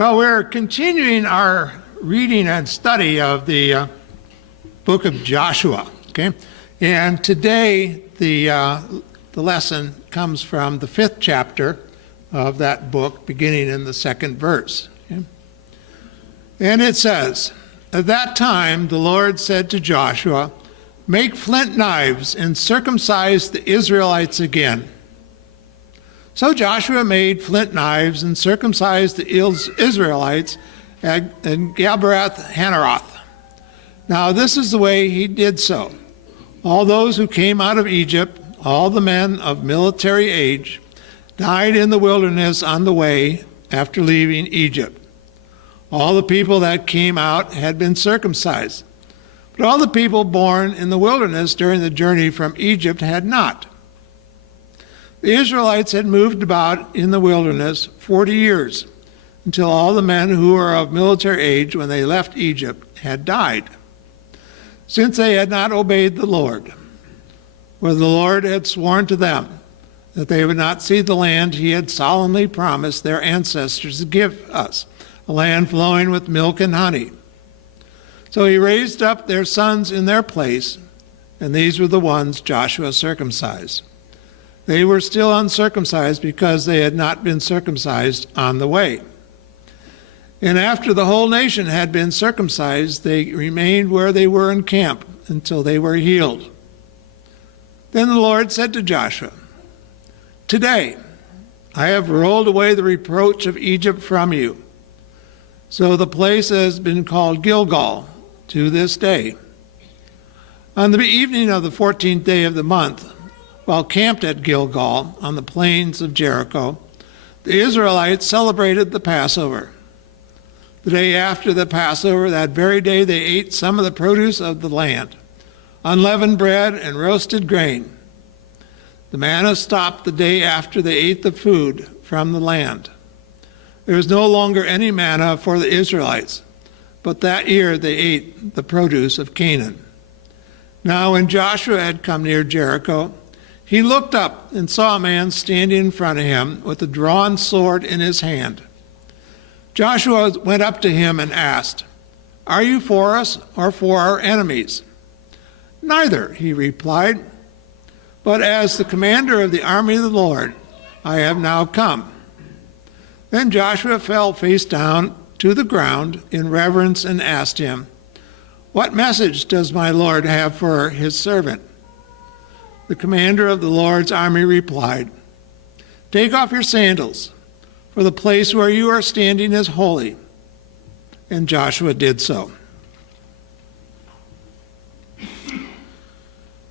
Well, we're continuing our reading and study of the book of Joshua, okay? And today the lesson comes from the 5th chapter of that book, beginning in the 2nd verse. Okay? And it says, "At that time the Lord said to Joshua, 'Make flint knives and circumcise the Israelites again.' So Joshua made flint knives and circumcised the Israelites at Gaberath Haneroth. Now this is the way he did so. All those who came out of Egypt, all the men of military age, died in the wilderness on the way after leaving Egypt. All the people that came out had been circumcised, but all the people born in the wilderness during the journey from Egypt had not. The Israelites had moved about in the wilderness 40 years, until all the men who were of military age when they left Egypt had died, since they had not obeyed the Lord, for the Lord had sworn to them that they would not see the land he had solemnly promised their ancestors to give us, a land flowing with milk and honey. So he raised up their sons in their place, and these were the ones Joshua circumcised. They were still uncircumcised because they had not been circumcised on the way. And after the whole nation had been circumcised, they remained where they were in camp until they were healed. Then the Lord said to Joshua, 'Today I have rolled away the reproach of Egypt from you.' So the place has been called Gilgal to this day. On the evening of the 14th day of the month, while camped at Gilgal on the plains of Jericho, the Israelites celebrated the Passover. The day after the Passover, that very day, they ate some of the produce of the land, unleavened bread and roasted grain. The manna stopped the day after they ate the food from the land. There was no longer any manna for the Israelites, but that year they ate the produce of Canaan. Now when Joshua had come near Jericho, he looked up and saw a man standing in front of him with a drawn sword in his hand. Joshua went up to him and asked, 'Are you for us or for our enemies?' 'Neither,' he replied, 'but as the commander of the army of the Lord, I have now come.' Then Joshua fell face down to the ground in reverence and asked him, 'What message does my Lord have for his servant?' The commander of the Lord's army replied, 'Take off your sandals, for the place where you are standing is holy.' And Joshua did so."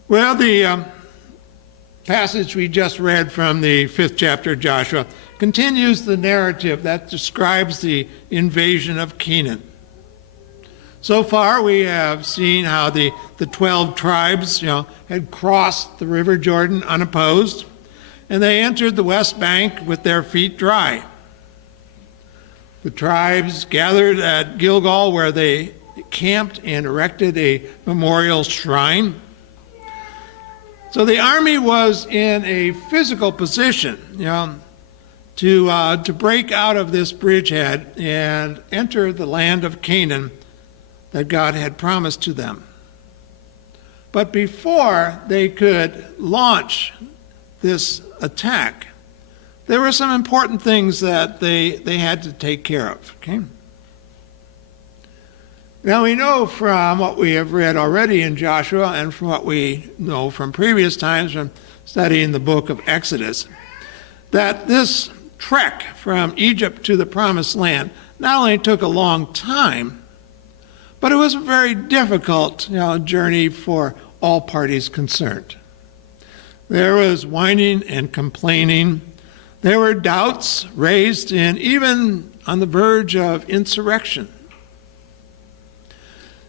Well, the passage we just read from the 5th chapter of Joshua continues the narrative that describes the invasion of Canaan. So far, we have seen how the 12 tribes, had crossed the River Jordan unopposed, and they entered the West Bank with their feet dry. The tribes gathered at Gilgal, where they camped and erected a memorial shrine. So the army was in a physical position, to break out of this bridgehead and enter the land of Canaan that God had promised to them. But before they could launch this attack, there were some important things that they had to take care of. Okay? Now we know from what we have read already in Joshua and from what we know from previous times from studying the book of Exodus, that this trek from Egypt to the Promised Land not only took a long time, but it was a very difficult journey for all parties concerned. There was whining and complaining. There were doubts raised and even on the verge of insurrection.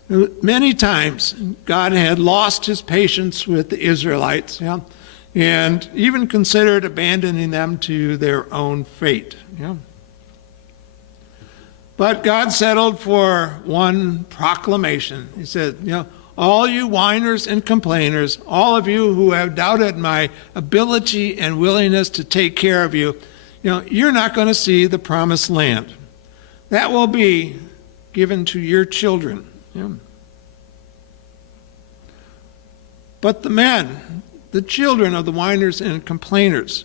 Many times God had lost his patience with the Israelites, and even considered abandoning them to their own fate. But God settled for one proclamation. He said, all you whiners and complainers, all of you who have doubted my ability and willingness to take care of you, you're not going to see the promised land. that will be given to your children. Yeah. But the men, the children of the whiners and complainers,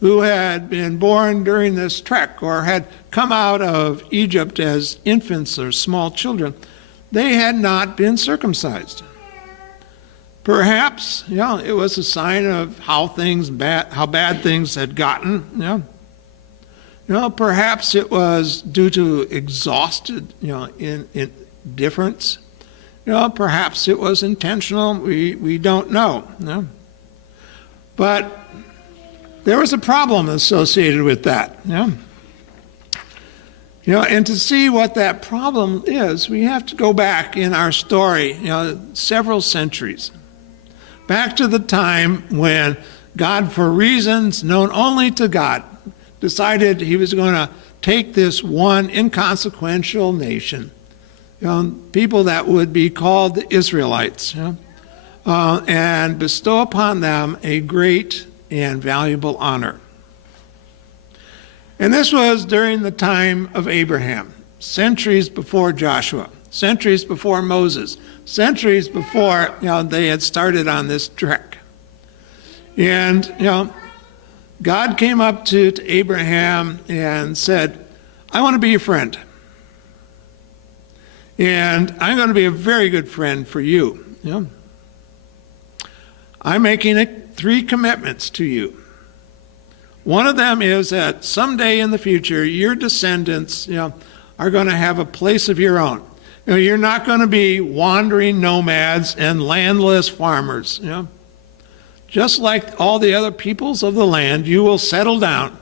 who had been born during this trek or had come out of Egypt as infants or small children, they had not been circumcised. Perhaps, it was a sign of how bad things had gotten. Perhaps it was due to exhausted, indifference. Perhaps it was intentional. We don't know. But there was a problem associated with that. And to see what that problem is, we have to go back in our story, several centuries. Back to the time when God, for reasons known only to God, decided he was going to take this one inconsequential nation, people that would be called the Israelites, and bestow upon them a great and valuable honor. And this was during the time of Abraham, centuries before Joshua, centuries before Moses, centuries before they had started on this trek. And God came up to Abraham and said, I want to be your friend. And I'm going to be a very good friend for you. I'm making 3 commitments to you. One of them is that someday in the future, your descendants, are going to have a place of your own. You're not going to be wandering nomads and landless farmers. Just like all the other peoples of the land, you will settle down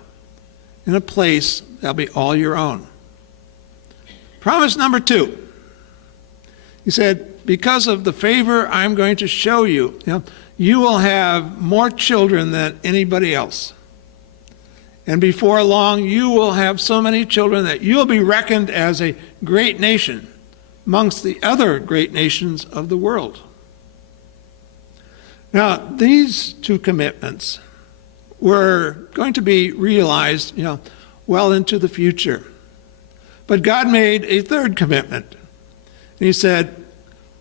in a place that'll be all your own. Promise number 2. He said, because of the favor I'm going to show you, you will have more children than anybody else. And before long, you will have so many children that you'll be reckoned as a great nation amongst the other great nations of the world. Now, these 2 commitments were going to be realized, well into the future. But God made a 3rd commitment. And he said,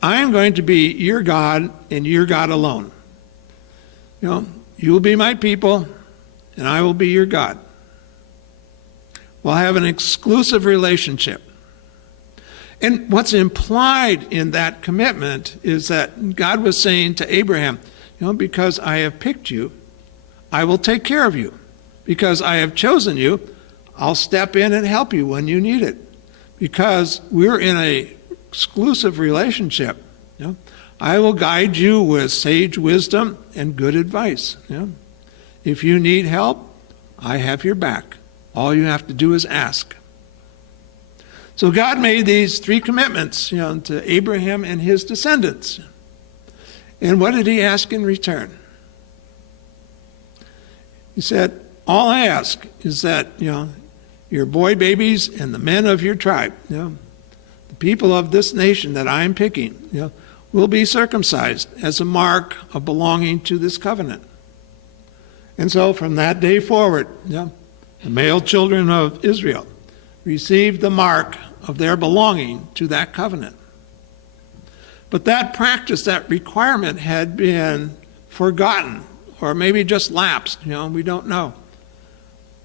I am going to be your God and your God alone. You will be my people, and I will be your God. We'll have an exclusive relationship. And what's implied in that commitment is that God was saying to Abraham, because I have picked you, I will take care of you. Because I have chosen you, I'll step in and help you when you need it. Because we're in an exclusive relationship, I will guide you with sage wisdom and good advice. If you need help, I have your back. All you have to do is ask. So God made these 3 commitments, to Abraham and his descendants. And what did he ask in return? He said, all I ask is that, your boy babies and the men of your tribe, the people of this nation that I am picking, will be circumcised as a mark of belonging to this covenant. And so from that day forward, the male children of Israel received the mark of their belonging to that covenant. But that practice, that requirement had been forgotten or maybe just lapsed, we don't know,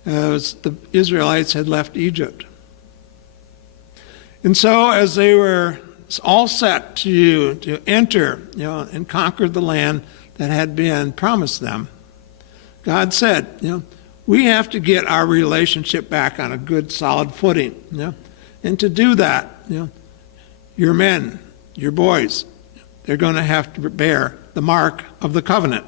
as the Israelites had left Egypt. And so as they were all set to enter, and conquer the land that had been promised them, God said, we have to get our relationship back on a good, solid footing. And to do that, your men, your boys, they're going to have to bear the mark of the covenant.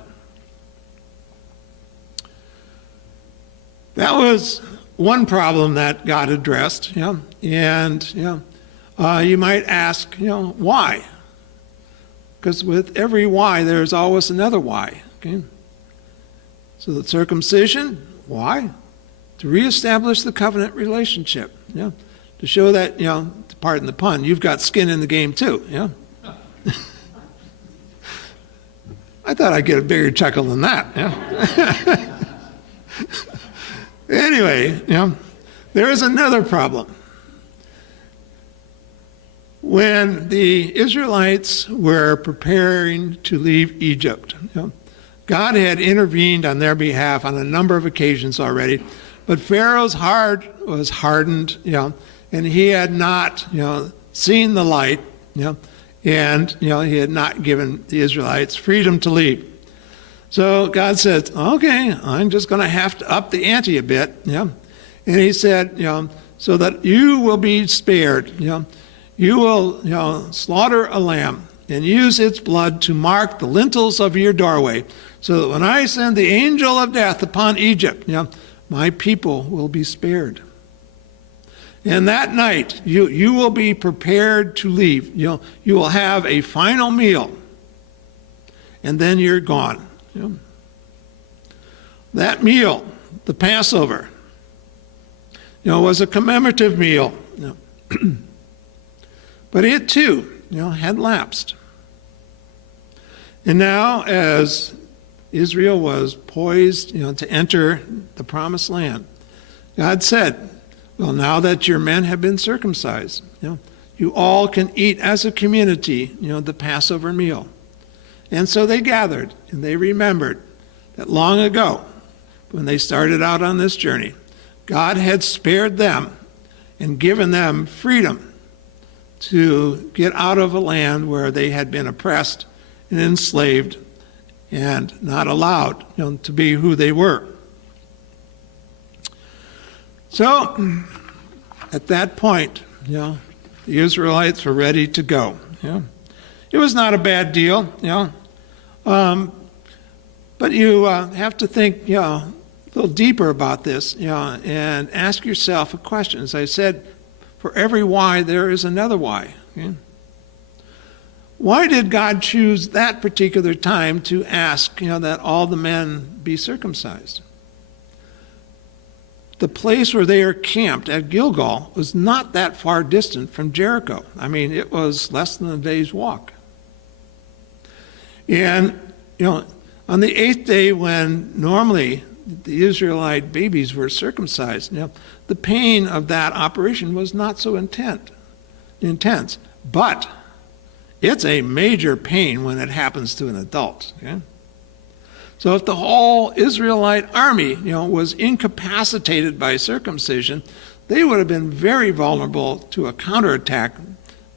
That was one problem that God addressed, and you might ask, why? Because with every why, there's always another why. Okay? So the circumcision, why? To reestablish the covenant relationship. To show that, pardon the pun, you've got skin in the game too. I thought I'd get a bigger chuckle than that. Anyway, there is another problem. when the Israelites were preparing to leave Egypt, God had intervened on their behalf on a number of occasions already, but Pharaoh's heart was hardened, and he had not, seen the light, and, he had not given the Israelites freedom to leave. So God said, okay, I'm just going to have to up the ante a bit, And he said, so that you will be spared, you will, slaughter a lamb and use its blood to mark the lintels of your doorway, so that when I send the angel of death upon Egypt, my people will be spared. And that night, you will be prepared to leave. You will have a final meal, and then you're gone. That meal, the Passover, was a commemorative meal. But it too, had lapsed. And now, as Israel was poised, to enter the promised land, God said, well, now that your men have been circumcised, you all can eat as a community, the Passover meal. And so they gathered, and they remembered that long ago, when they started out on this journey, God had spared them and given them freedom to get out of a land where they had been oppressed and enslaved and not allowed, to be who they were. So, at that point, the Israelites were ready to go. It was not a bad deal, but you have to think, a little deeper about this, and ask yourself a question. As I said, for every why, there is another why. Why did God choose that particular time to ask, that all the men be circumcised? The place where they are camped at Gilgal was not that far distant from Jericho. I mean, it was less than a day's walk. And, on the 8th day, when normally the Israelite babies were circumcised, the pain of that operation was not so intense. But it's a major pain when it happens to an adult. So if the whole Israelite army, was incapacitated by circumcision, they would have been very vulnerable to a counterattack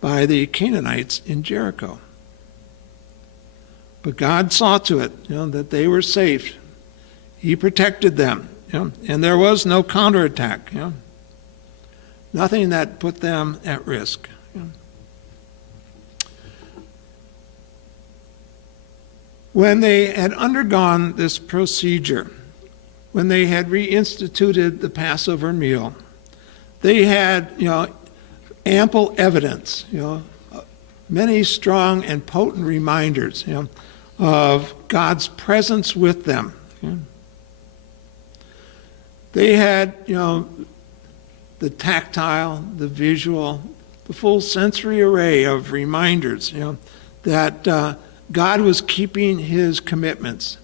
by the Canaanites in Jericho. But God saw to it, that they were safe. He protected them, and there was no counterattack. Nothing that put them at risk. When they had undergone this procedure, when they had reinstituted the Passover meal, they had, ample evidence, many strong and potent reminders, of God's presence with them. They had, the tactile, the visual, the full sensory array of reminders, that God was keeping his commitments,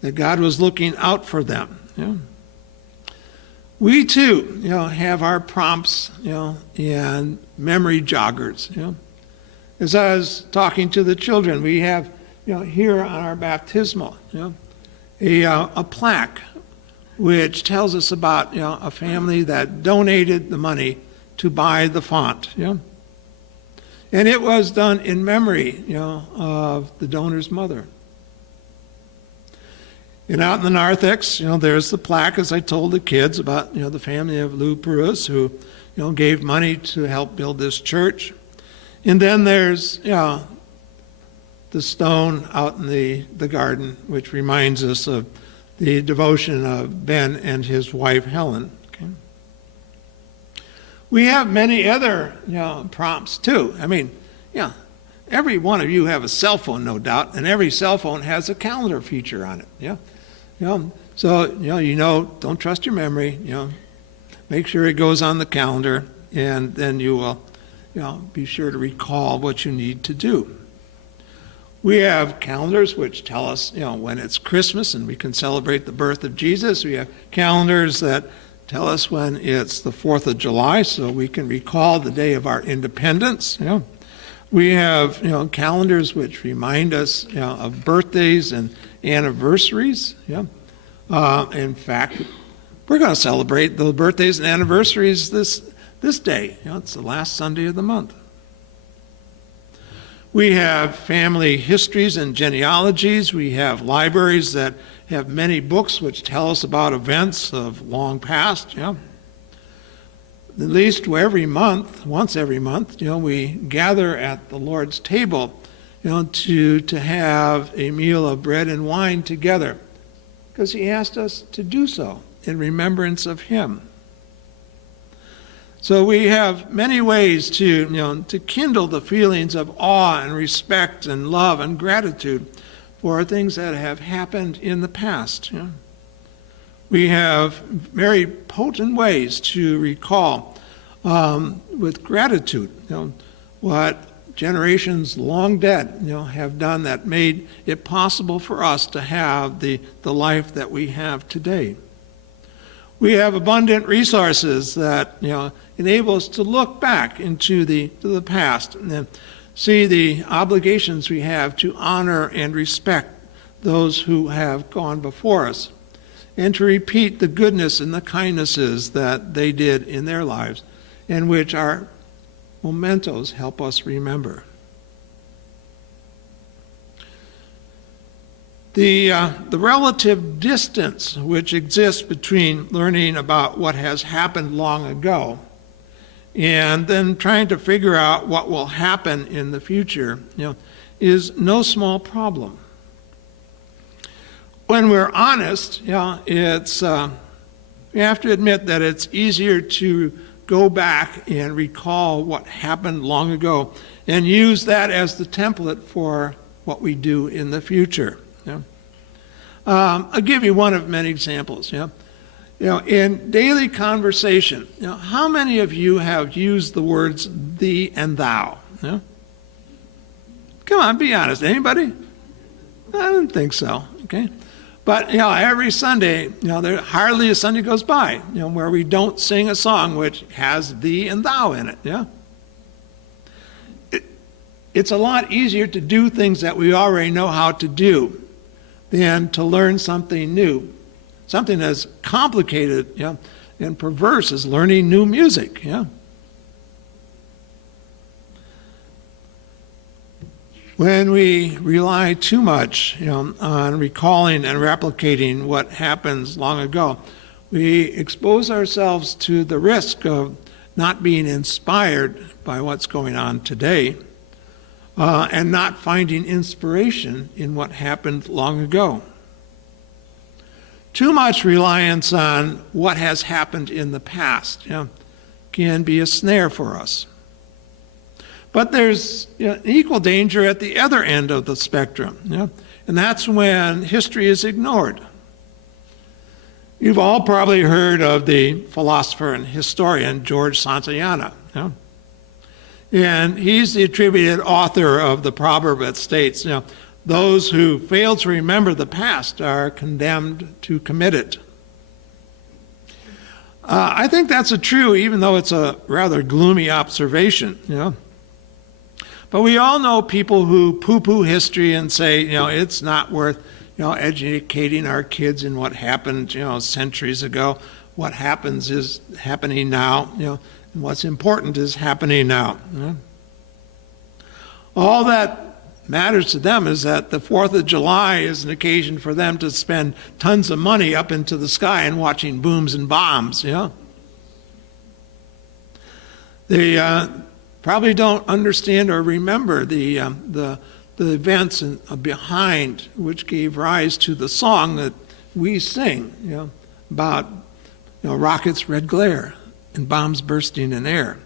that God was looking out for them. We too, have our prompts, and memory joggers. As I was talking to the children, we have, here on our baptismal, a plaque which tells us about, a family that donated the money to buy the font. And it was done in memory, of the donor's mother. And out in the narthex, there's the plaque, as I told the kids, about, the family of Lou Perus, who, gave money to help build this church. And then there's, the stone out in the garden, which reminds us of the devotion of Ben and his wife, Helen. We have many other, prompts too. I mean, every one of you have a cell phone, no doubt, and every cell phone has a calendar feature on it. So, don't trust your memory. Make sure it goes on the calendar, and then you will, be sure to recall what you need to do. We have calendars which tell us, when it's Christmas and we can celebrate the birth of Jesus. We have calendars that tell us when it's the 4th of July, so we can recall the day of our independence. We have, calendars which remind us, of birthdays and anniversaries. Yeah. In fact, we're going to celebrate the birthdays and anniversaries this day. It's the last Sunday of the month. We have family histories and genealogies. We have libraries that have many books which tell us about events of long past. Yeah. At least once every month, we gather at the Lord's table, to have a meal of bread and wine together, because He asked us to do so in remembrance of Him. So we have many ways to kindle the feelings of awe and respect and love and gratitude for things that have happened in the past. We have very potent ways to recall with gratitude, what generations long dead, have done that made it possible for us to have the life that we have today. We have abundant resources that enable us to look back into the past and see the obligations we have to honor and respect those who have gone before us, and to repeat the goodness and the kindnesses that they did in their lives, and which our mementos help us remember. The relative distance which exists between learning about what has happened long ago and then trying to figure out what will happen in the future, is no small problem. When we're honest, it's we have to admit that it's easier to go back and recall what happened long ago and use that as the template for what we do in the future. I'll give you one of many examples. In daily conversation, how many of you have used the words thee and thou? Come on, be honest. Anybody? I don't think so. Okay. But, every Sunday, there hardly a Sunday goes by, where we don't sing a song which has thee and thou in it, It's a lot easier to do things that we already know how to do than to learn something new. Something as complicated, and perverse as learning new music, When we rely too much, on recalling and replicating what happens long ago, we expose ourselves to the risk of not being inspired by what's going on today, and not finding inspiration in what happened long ago. Too much reliance on what has happened in the past, can be a snare for us. But there's equal danger at the other end of the spectrum, and that's when history is ignored. You've all probably heard of the philosopher and historian George Santayana, and he's the attributed author of the proverb that states, those who fail to remember the past are condemned to commit it. I think that's true, even though it's a rather gloomy observation, But we all know people who poo-poo history and say, it's not worth, educating our kids in what happened, centuries ago. What happens is happening now, and what's important is happening now. All that matters to them is that the 4th of July is an occasion for them to spend tons of money up into the sky and watching booms and bombs, They probably don't understand or remember the events behind which gave rise to the song that we sing, about rockets' red glare and bombs bursting in air.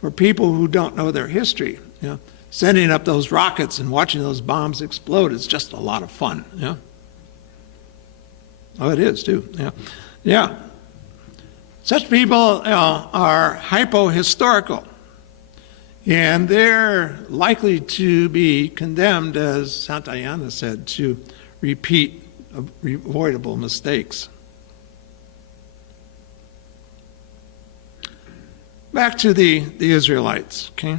For people who don't know their history, sending up those rockets and watching those bombs explode is just a lot of fun. Oh, it is too. Such people are hypo-historical. And they're likely to be condemned, as Santayana said, to repeat avoidable mistakes. Back to the Israelites, okay?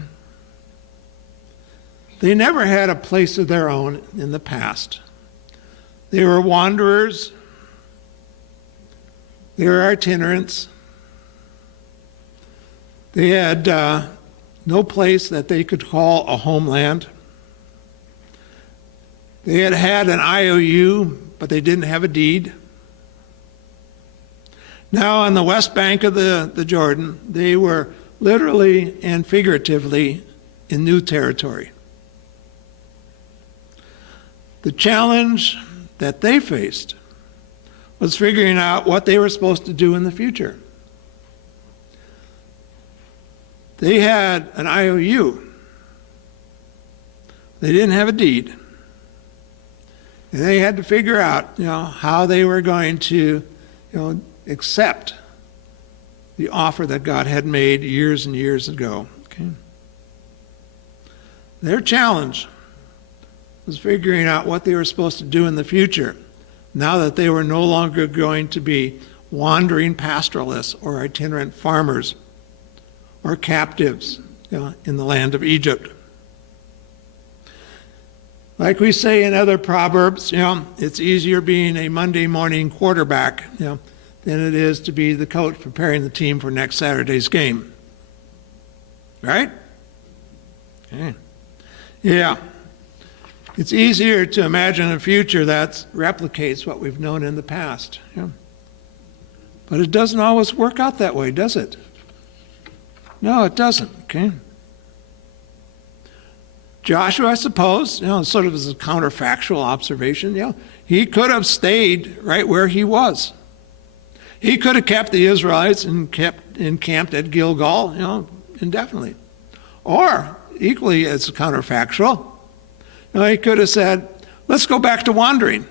They never had a place of their own in the past. They were wanderers. They were itinerants. They had no place that they could call a homeland. They had had an IOU, but they didn't have a deed. Now on the west bank of the Jordan, they were literally and figuratively in new territory. The challenge that they faced was figuring out what they were supposed to do in the future. They had an IOU. They didn't have a deed. And they had to figure out, how they were going to, accept the offer that God had made years and years ago. Okay? Their challenge was figuring out what they were supposed to do in the future, now that they were no longer going to be wandering pastoralists or itinerant farmers or captives in the land of Egypt. Like we say in other proverbs, it's easier being a Monday morning quarterback, than it is to be the coach preparing the team for next Saturday's game. Right? Okay. Yeah. It's easier to imagine a future that replicates what we've known in the past. But it doesn't always work out that way, does it? No, it doesn't. Okay. Joshua, I suppose, sort of as a counterfactual observation, he could have stayed right where he was. He could have kept the Israelites and kept encamped at Gilgal, indefinitely. Or, equally as counterfactual, he could have said, let's go back to wandering.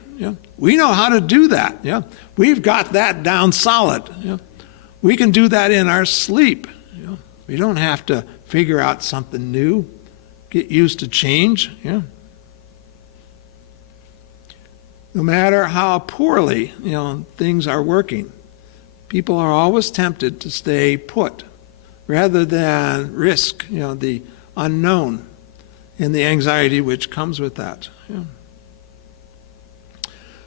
We know how to do that. We've got that down solid. We can do that in our sleep. We don't have to figure out something new, get used to change. No matter how poorly, things are working, people are always tempted to stay put rather than risk, the unknown and the anxiety which comes with that.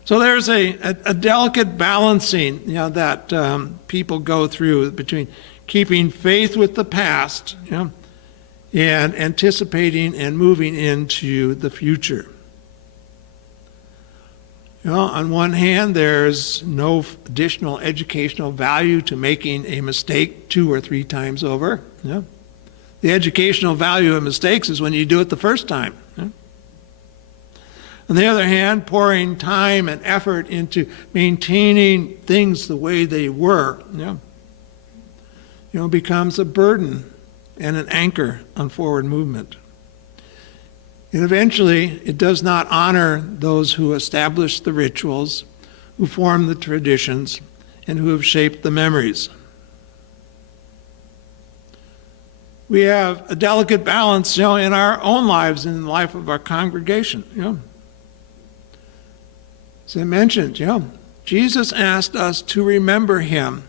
So there's a delicate balancing, that people go through between keeping faith with the past, and anticipating and moving into the future. On one hand, there's no additional educational value to making a mistake 2 or 3 times over. The educational value of mistakes is when you do it the first time. On the other hand, pouring time and effort into maintaining things the way they were, becomes a burden and an anchor on forward movement. And eventually, it does not honor those who established the rituals, who formed the traditions, and who have shaped the memories. We have a delicate balance, in our own lives and in the life of our congregation. As I mentioned, Jesus asked us to remember him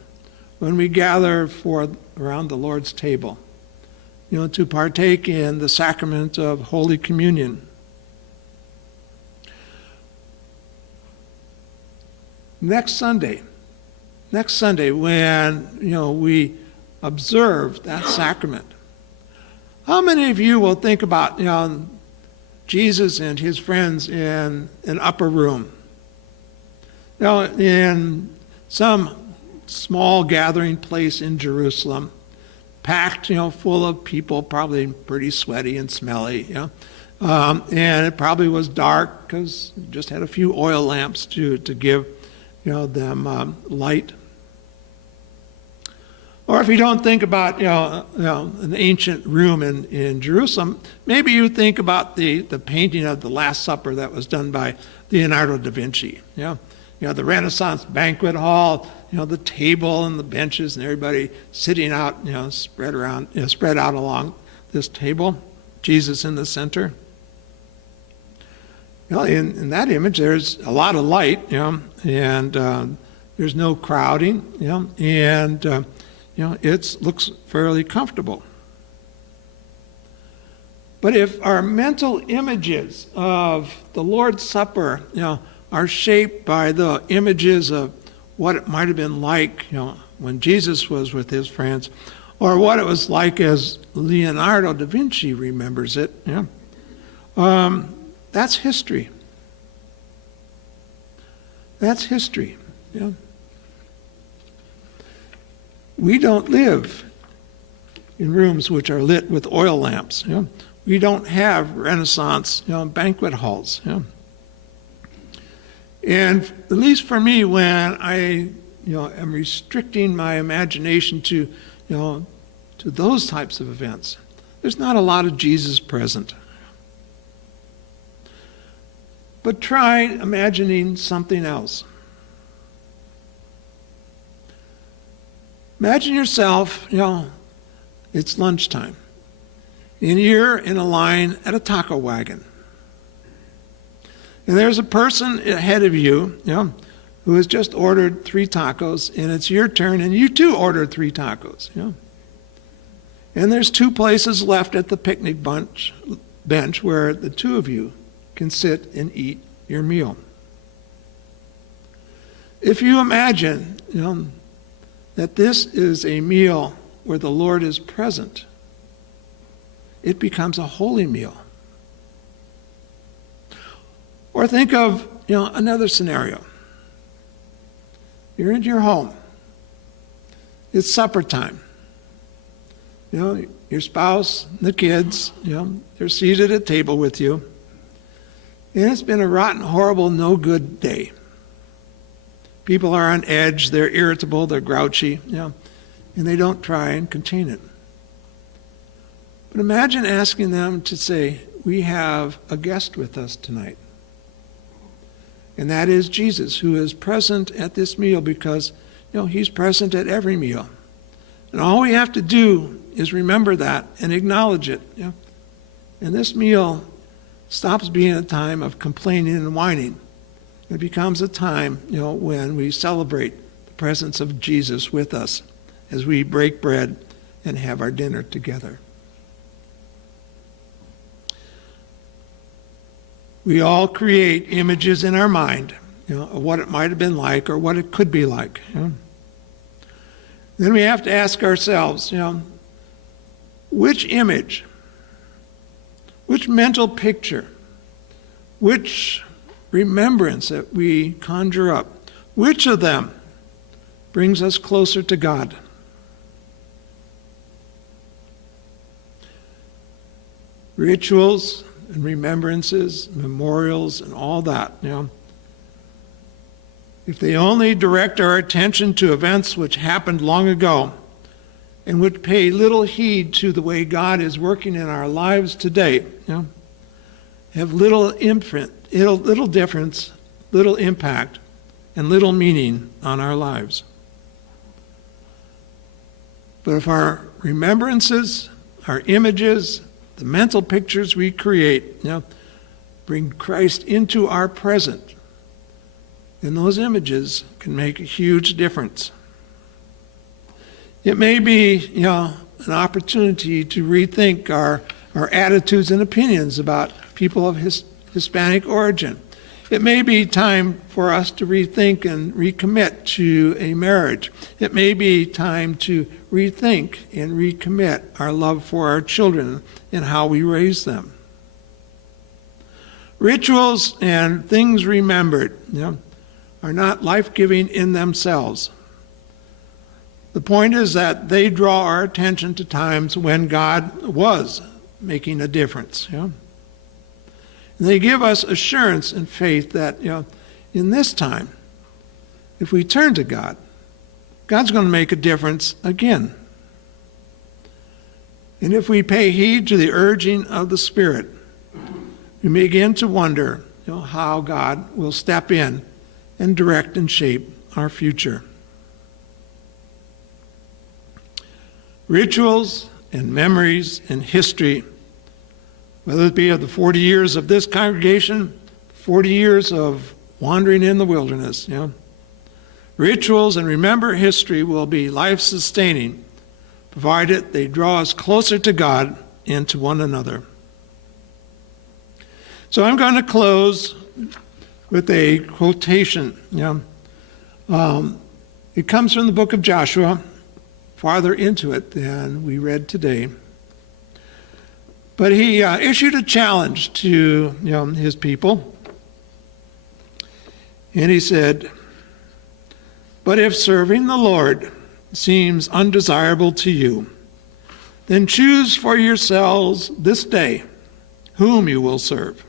when we gather around the Lord's table. To partake in the sacrament of Holy Communion. Next Sunday when, we observe that sacrament, how many of you will think about, Jesus and his friends in an upper room? In some small gathering place in Jerusalem, packed, full of people, probably pretty sweaty and smelly, and it probably was dark because it just had a few oil lamps to give, them light. Or if you don't think about, an ancient room in Jerusalem, maybe you think about the painting of the Last Supper that was done by Leonardo da Vinci. The Renaissance banquet hall, the table and the benches and everybody sitting out, spread out along this table, Jesus in the center. In that image, there's a lot of light, and there's no crowding, and, it looks fairly comfortable. But if our mental images of the Lord's Supper, are shaped by the images of what it might have been like, when Jesus was with his friends, or what it was like as Leonardo da Vinci remembers it, that's history. That's history. We don't live in rooms which are lit with oil lamps. We don't have Renaissance banquet halls. And at least for me, when I am restricting my imagination to those types of events, there's not a lot of Jesus present. But try imagining something else. Imagine yourself, it's lunchtime, and you're in a line at a taco wagon. And there's a person ahead of you, who has just ordered 3 tacos, and it's your turn, and you too ordered 3 tacos, And there's 2 places left at the picnic bench where the 2 of you can sit and eat your meal. If you imagine, that this is a meal where the Lord is present, it becomes a holy meal. Or think of, another scenario. You're in your home. It's supper time. Your spouse, the kids, they're seated at table with you. And it's been a rotten, horrible, no good day. People are on edge, they're irritable, they're grouchy, and they don't try and contain it. But imagine asking them to say, we have a guest with us tonight. And that is Jesus, who is present at this meal because, he's present at every meal. And all we have to do is remember that and acknowledge it. And this meal stops being a time of complaining and whining. It becomes a time, when we celebrate the presence of Jesus with us as we break bread and have our dinner together. We all create images in our mind, of what it might have been like or what it could be like. Then we have to ask ourselves, which image, which mental picture, which remembrance that we conjure up, which of them brings us closer to God? Rituals and remembrances, memorials, and all that, if they only direct our attention to events which happened long ago and would pay little heed to the way God is working in our lives today, have little difference, little impact, and little meaning on our lives. But if our remembrances, our images, the mental pictures we create, bring Christ into our present, then those images can make a huge difference. It may be, an opportunity to rethink our attitudes and opinions about people of Hispanic origin. It may be time for us to rethink and recommit to a marriage. It may be time to rethink and recommit our love for our children and how we raise them. Rituals and things remembered, are not life-giving in themselves. The point is that they draw our attention to times when God was making a difference. And they give us assurance and faith that, in this time, if we turn to God, God's going to make a difference again. And if we pay heed to the urging of the Spirit, we begin to wonder, how God will step in and direct and shape our future. Rituals and memories and history, whether it be of the 40 years of this congregation, 40 years of wandering in the wilderness, rituals and remember history will be life-sustaining, provided they draw us closer to God and to one another. So I'm going to close with a quotation. It comes from the book of Joshua, farther into it than we read today. But he issued a challenge to his people. And he said, "But if serving the Lord seems undesirable to you, then choose for yourselves this day whom you will serve.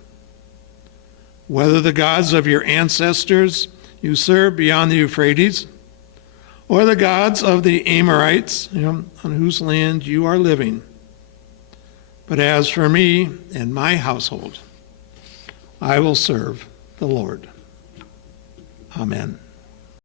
Whether the gods of your ancestors you served beyond the Euphrates, or the gods of the Amorites, on whose land you are living. But as for me and my household, I will serve the Lord." Amen.